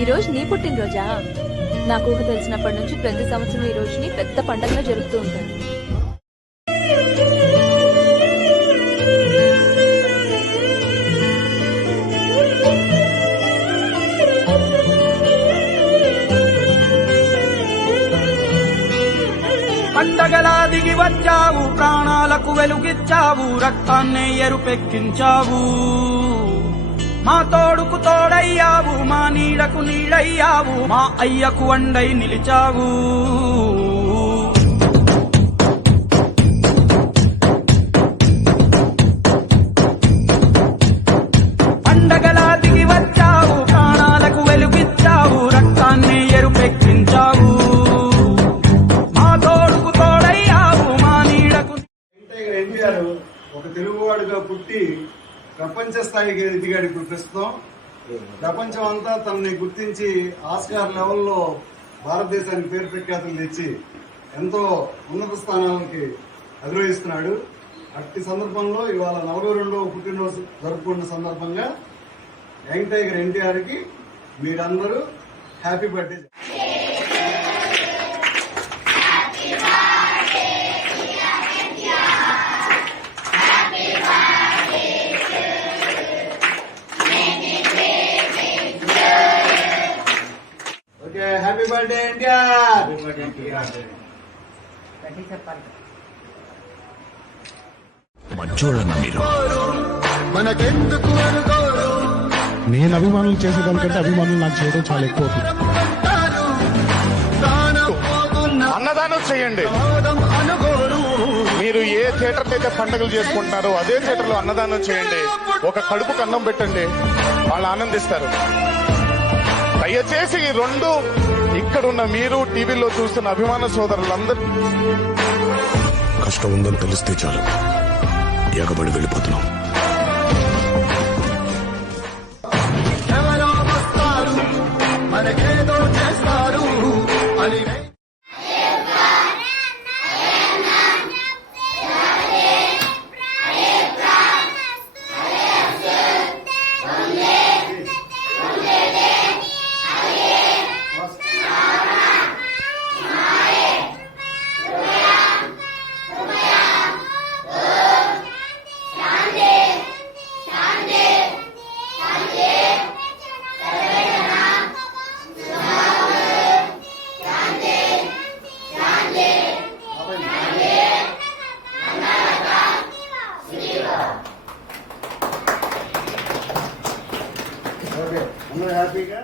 ఈ రోజు నీ పుట్టినరోజా? నాకు ఊహ తెలిసినప్పటి నుంచి ప్రతి సంవత్సరం ఈ రోజుని పెద్ద పండగలా జరుపుతూ ఉంటాను పండగలా దిగి వచ్చావు ప్రాణాలకు వెలుగిచ్చావు రక్తాన్నే ఎరుపెక్కించావు. మా తోడుకు తోడయ్యావు మా నీడకు నీడయ్యావు మా అయ్యకు అండై నిలిచావు. పండగలా దిగి వచ్చావు ప్రాణాలకు వెలుగిచ్చావు రక్తాన్ని ఎరుపెక్కించావు. మా తోడుకు తోడయ్యావు మా నీడకు ఒక తెలుగువాడుగా పుట్టి ప్రపంచ స్థాయికి ఎదిగాడు ఇప్పుడు ప్రస్తుతం. ప్రపంచం అంతా తనని గుర్తించి ఆస్కార్ లెవెల్లో భారతదేశానికి పేరు ప్రఖ్యాతులు తెచ్చి ఎంతో ఉన్నత స్థానాలకి అధిరోహిస్తున్నాడు. అట్టి సందర్భంలో ఇవాళ నలభై రెండవ పుట్టినరోజు జరుపుకున్న సందర్భంగా యంగ్ టైగర్ ఎన్టీఆర్కి మీరందరూ happy birthday happy birthday NTR మంచోళ్ళన్న మీరు? మనకెందుకు అనుకోరు? నేను అభిమానులు చేసేదానికంటే అభిమానులు నాకు చేయడం చాలా ఎక్కువ. అన్నదానం చేయండి. మీరు ఏ థియేటర్ అయితే పండుగలు చేసుకుంటున్నారో అదే థియేటర్లో అన్నదానం చేయండి. ఒక కడుపుకు అన్నం పెట్టండి. వాళ్ళు ఆనందిస్తారు. దయచేసి ఈ రెండు ఇక్కడున్న మీరు టీవీలో చూస్తున్న అభిమాన సోదరులందరూ కష్టం ఉందని తెలిస్తే చాలు. ఎగబడి వెళ్ళిపోతున్నాం. ఓకే హ్యాపీగా